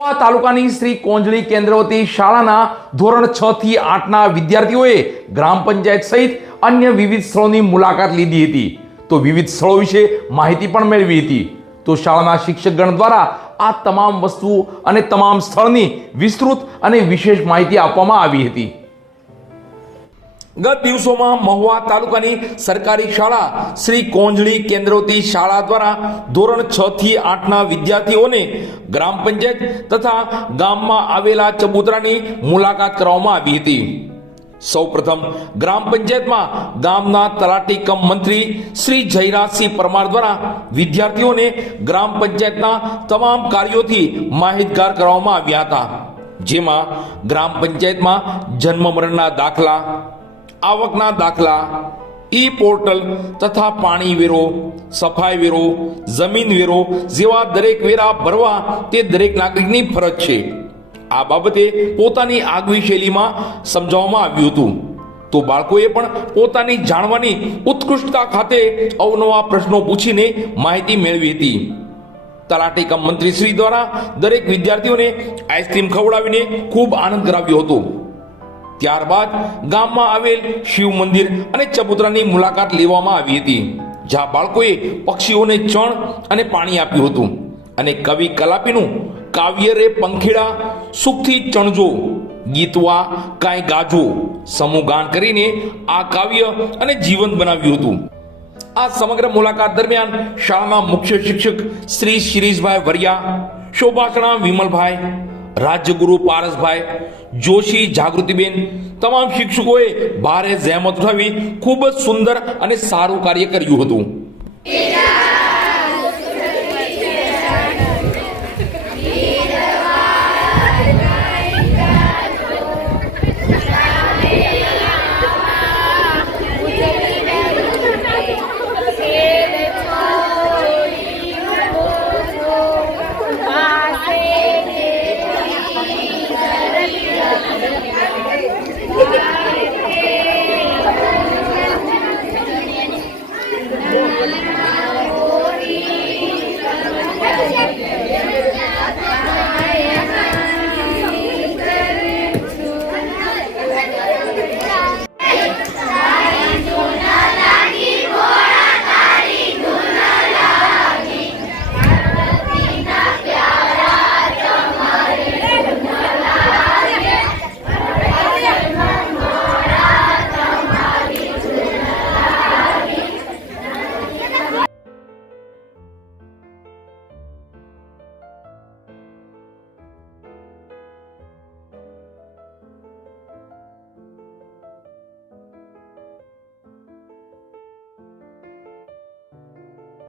તાલુકાની શ્રી કોંજળી કેન્દ્રવતી શાળાના ધોરણ છ થી આઠના વિદ્યાર્થીઓએ ગ્રામ પંચાયત સહિત અન્ય વિવિધ સ્થળોની મુલાકાત લીધી હતી. તો વિવિધ સ્થળો વિશે માહિતી પણ મેળવી હતી. તો શાળાના શિક્ષકગણ દ્વારા આ તમામ વસ્તુઓ અને તમામ સ્થળની વિસ્તૃત અને વિશેષ માહિતી આપવામાં આવી હતી. ગત દિવસોમાં મહુવા તાલુકાની સરકારી શાળા શ્રી કોંજળી કેન્દ્રવતી શાળા દ્વારા ધોરણ છ થી આઠના વિદ્યાર્થીઓને ગ્રામ પંચાયત તથા ગામમાં આવેલા ચબુતરાની મુલાકાત કરવામાં આવી હતી. સૌપ્રથમ ગ્રામ પંચાયતમાં ગામના તલાટી કમ મંત્રી શ્રી જયરાજસિંહ પરમાર દ્વારા વિદ્યાર્થીઓને ગ્રામ પંચાયતના તમામ કાર્યોથી માહિતગાર કરવામાં આવ્યા હતા. જેમાં ગ્રામ પંચાયતમાં જન્મ મરણના દાખલા આવકના દાખલા, ઈ પોર્ટલ તથા પાણી વેરો, સફાઈ વેરો, જમીન વેરો જેવા દરેક વેરા ભરવા તે દરેક નાગરિકની ફરજ છે. આ બાબતે પોતાની આગવી શૈલીમાં સમજાવવામાં આવ્યું હતું. તો બાળકોએ પણ પોતાની જાણવાની ઉત્કૃષ્ટતા ખાતે અવનવા પ્રશ્નો પૂછીને માહિતી મેળવી હતી. તલાટી કમ મંત્રી શ્રી દ્વારા દરેક વિદ્યાર્થીઓને આઈસ્ક્રીમ ખવડાવીને ખૂબ આનંદ કરાવ્યો હતો. ત્યારબાદ ગામમાં આવેલ શિવ મંદિર અને ચબુતરાની મુલાકાત લેવામાં આવી હતી, જ્યાં બાળકોએ પક્ષીઓને ચણ અને પાણી આપ્યું હતું અને કવિ કલાપીનું કાવ્ય રે પંખીડા, સુખથી ચણજો, ગીતવા કાંઈ ગાજો, સમૂહ ગાન કરીને આ કાવ્ય અને જીવંત બનાવ્યું હતું. આ સમગ્ર મુલાકાત દરમિયાન શાળાના મુખ્ય શિક્ષક શ્રી શિરીષભાઈ વરિયા, શોભાસણા વિમલભાઈ રાજ્યગુરુ પારસભાઈ જોશી જાગૃતિબેન, તમામ શિક્ષકોએ ભારે જહેમત ઉઠાવી, ખૂબ જ સુંદર અને સારું કાર્ય કર્યું હતું.